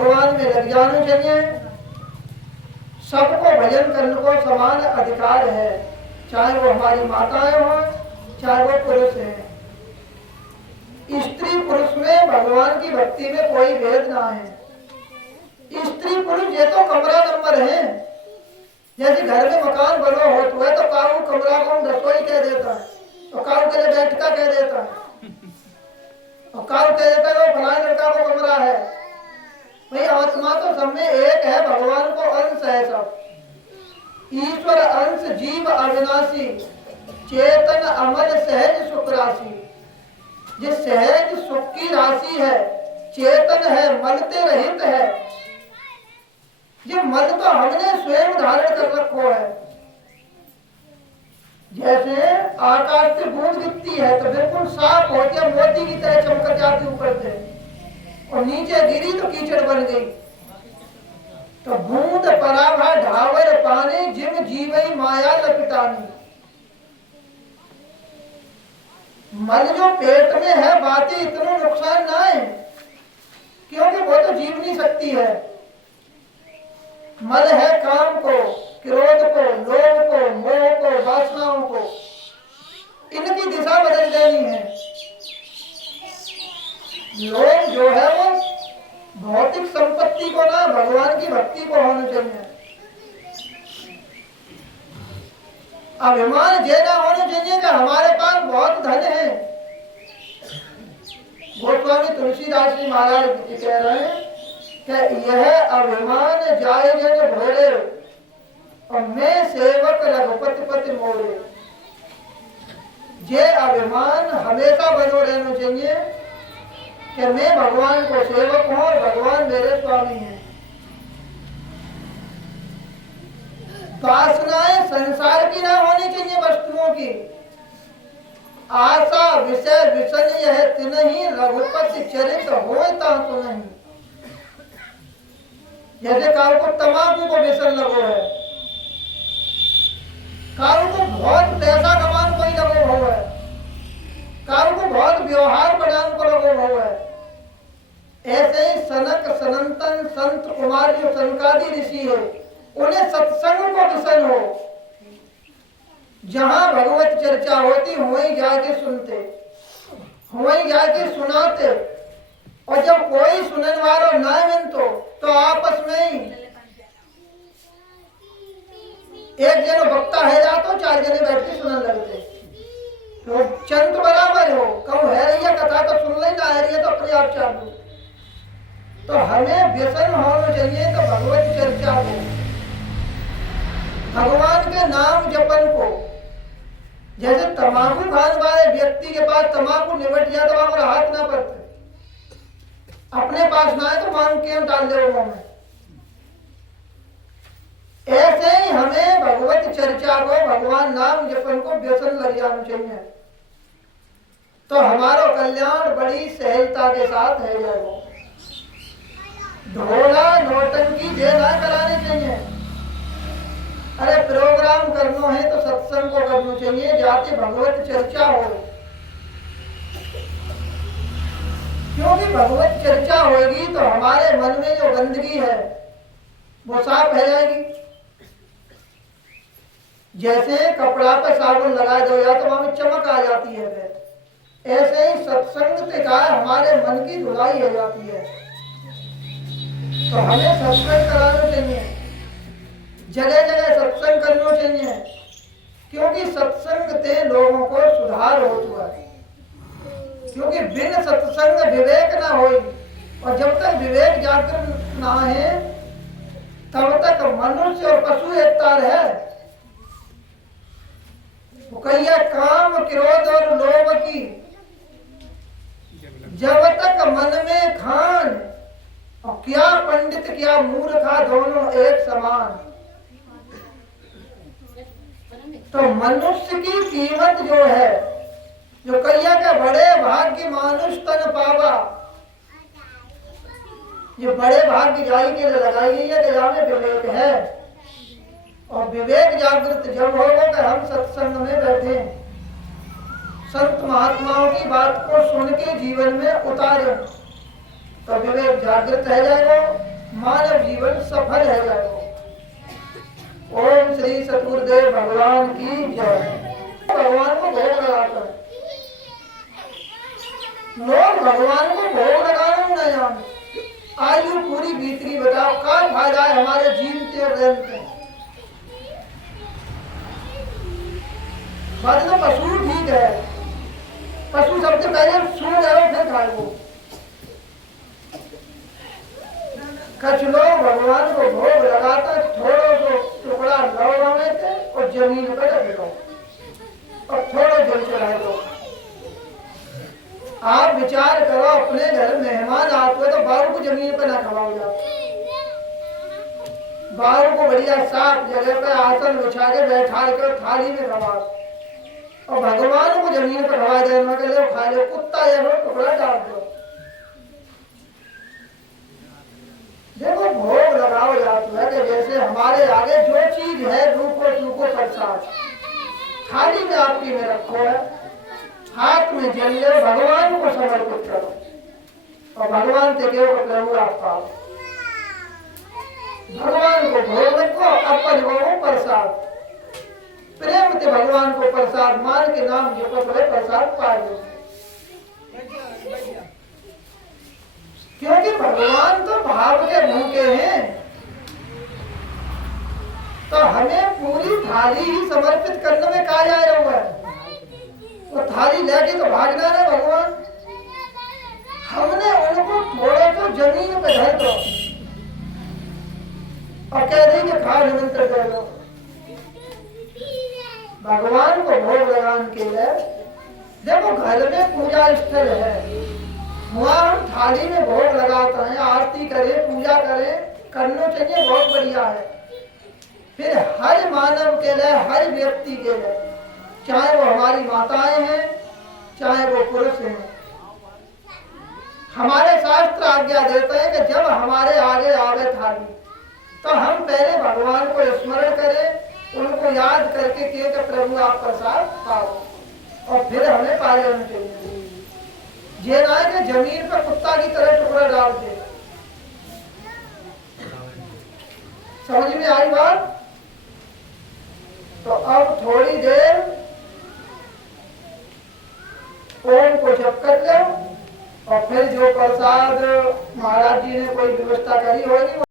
भगवान में लग जाना चाहिए। सबको भजन करने को समान अधिकार है, चाहे वो हमारी माताएं हों, चाहे वो पुरुष हैं। स्त्री पुरुष में भगवान की भक्ति में कोई भेद ना है। स्त्री पुरुष ये तो कमरा नंबर है। जैसे घर में मकान बनो हो तो है, तो काऊ कमरा को रसोई कह देता है, तो काऊ के लिए बैठका कह देता है, और काऊ कह देता है वो फलाने लड़का को कमरा है। भाई आत्मा तो सब में एक है, भगवान को अंश है सब। ईश्वर अंश जीव अविनाशी, चेतन अमर सहज सुख राशि। जिस सहज सुख की राशि है, चेतन है, मलते रहित है। ये मल तो हमने स्वयं धारण कर रखो है। जैसे आकाश से बूंद गिरती है तो बिल्कुल साफ होती है, मोती की तरह चमक जाती ऊपर से, और नीचे गिरी तो कीचड़ बन गई। तो बूंद पराभा ढावर पानी, जिम जीवई माया लपिटानी। मल जो पेट में है, बातें इतना नुकसान ना है, क्योंकि वो तो जीव नहीं सकती है। मल है काम को, क्रोध को, लोभ को, मोह को, वासनाओं को, इनकी दिशा बदल देनी है। लोभ जो है वो भौतिक संपत्ति को ना, भगवान की भक्ति को होना चाहिए। अभिमान ये ना होना चाहिए कि हमारे पास बहुत धन है। गोस्वामी तुलसीदास जी महाराज कह रहे हैं कि यह अभिमान जाय जन भोरे, और मैं सेवक रघुपति पति मोरे। ये अभिमान हमेशा बनो रहना चाहिए कि मैं भगवान को सेवक हूं और भगवान मेरे स्वामी हैं। वासनाएं संसार की ना होनी चाहिए, वस्तुओं की। आशा विषय विषय यह तिनहि, रघुपति चरित होय ताहु नहीं। जैसे काल को तंबाकू को व्यसन लगो है, काल को बहुत पैसा कमाने को ही लगो हो है, काल को बहुत व्यवहार बढ़ाने को लगो हो है। ऐसे ही सनक सनंतन संत कुमार जो सनकादि ऋषि है, उन्हें सत्संग को व्यसन हो। जहां भगवत चर्चा होती वहीं जाके सुनते, वहीं जाके सुनाते। और जब कोई सुनने वाला ना मिलतो तो आपस में ही एक जन वक्ता है जातो, 4 जने बैठ के सुनने लगते। तो चंद बराबर हो, कहूँ है रही है कथा तो सुन ले, ना है रही है तो अपने आप चालू। तो हमें व्यसन होना चाहिए तो भगवत चर्चा को, भगवान के नाम जपन को। जैसे तंबाकू खाने वाले व्यक्ति के पास तंबाकू निबट जाए तो वहां हाथ ना पड़ते, अपने पास ना है तो मांग के डाल दे मुंह में। ऐसे ही हमें भगवत चर्चा को, भगवान नाम जपन को व्यसन लग जाना चाहिए, तो हमारा कल्याण बड़ी सहजता के साथ है जाएगा। ढोला नौटंकी जे ना करानी चाहिए। अरे प्रोग्राम करना है तो सत्संग को करना चाहिए, जाके भगवत चर्चा हो। क्योंकि भगवत चर्चा होगी तो हमारे मन में जो गंदगी है वो साफ हो जाएगी। जैसे कपड़ा पर साबुन लगा दो या तो वहां में चमक आ जाती है, ऐसे ही सत्संग से का हमारे मन की धुलाई हो जाती है। तो हमें सत्संग कराना चाहिए, जगह जगह सत्संग करना चाहिए, क्योंकि सत्संग से लोगों को सुधार हो चुका है। क्योंकि बिन सत्संग विवेक ना हो, और जब तक विवेक जागृत ना है तब तक मनुष्य और पशु एक तार है। वो कहिए काम क्रोध और लोभ की जब तक मन में खान, और क्या पंडित क्या मूर्खा दोनों एक समान। तो मनुष्य की कीमत जो है, जो कहिया के बड़े भाग्य मानुष तन पावा, ये बड़े भाग्य गाय के लिए लगाई गई है कि हमें विवेक है। और विवेक जागृत जब होगा कि हम सत्संग में बैठे, संत महात्माओं की बात को सुन के जीवन में उतारे, तो विवेक जागृत रह जाएगा। मानव जीवन सफल है जाए। ओम श्री सतगुरुदेव भगवान की जय। भगवान को भोग लगाता है, लोग भगवान को भोग लगाना न जाने, आयु पूरी बीतरी बताओ क्या फायदा है हमारे जीवते और रहते। मतलब पशु ठीक है, पशु सबसे पहले सुन जाओ फिर खाए वो। कुछ लोग भगवान को भोग लगाता थोड़ा सा टुकड़ा लौ थे और जमीन पर रख दो और थोड़ा जल चढ़ा दो। आप विचार करो, अपने घर मेहमान आते हो तो बाहर को जमीन पर ना खवाओ जाओ, बाहर को बढ़िया साफ जगह पे आसन बिछा के बैठा के थाली में खवाओ और भगवान को जमीन पर खवा देना के लिए खा लो। कुत्ता या टुकड़ा डाल दो। देखो भोग लगाओ जाता है कि जैसे हमारे आगे जो चीज है रूपो चूको प्रसाद थाली में आपकी में रखो है, हाथ में जल लो, भगवान को समर्पित करो और भगवान से कहो कि प्रभु आप पाओ। भगवान को भोग रखो, अपन को प्रसाद प्रेम से भगवान को प्रसाद मान के नाम जो प्रसाद पा लो। क्योंकि भगवान तो भाव के भूखे हैं, तो हमें पूरी थाली ही समर्पित करने में कहा जा रहा है। वो थाली लेके तो भागना है भगवान, हमने उनको थोड़ा तो जमीन पे धर दो और कह देंगे खा निमंत्रण कर लो। भगवान को भोग लगाने के लिए देखो घर में पूजा स्थल है, वहाँ हम थाली में भोग लगाते हैं, आरती करें, पूजा करें, करना चाहिए, बहुत बढ़िया है। फिर हर मानव के लिए, हर व्यक्ति के लिए, चाहे वो हमारी माताएं हैं चाहे वो पुरुष हैं, हमारे शास्त्र आज्ञा देते हैं कि जब हमारे आगे आवे थाली तो हम पहले भगवान को स्मरण करें, उनको याद करके कि प्रभु आप प्रसाद पाओ और फिर हमें पालन चाहिए। ये ना है कि जमीन पर कुत्ता की तरह टुकड़ा डाल दे। समझ में आई बात? तो अब थोड़ी देर ओम को जप कर लो और फिर जो प्रसाद महाराज जी ने कोई व्यवस्था करी होगी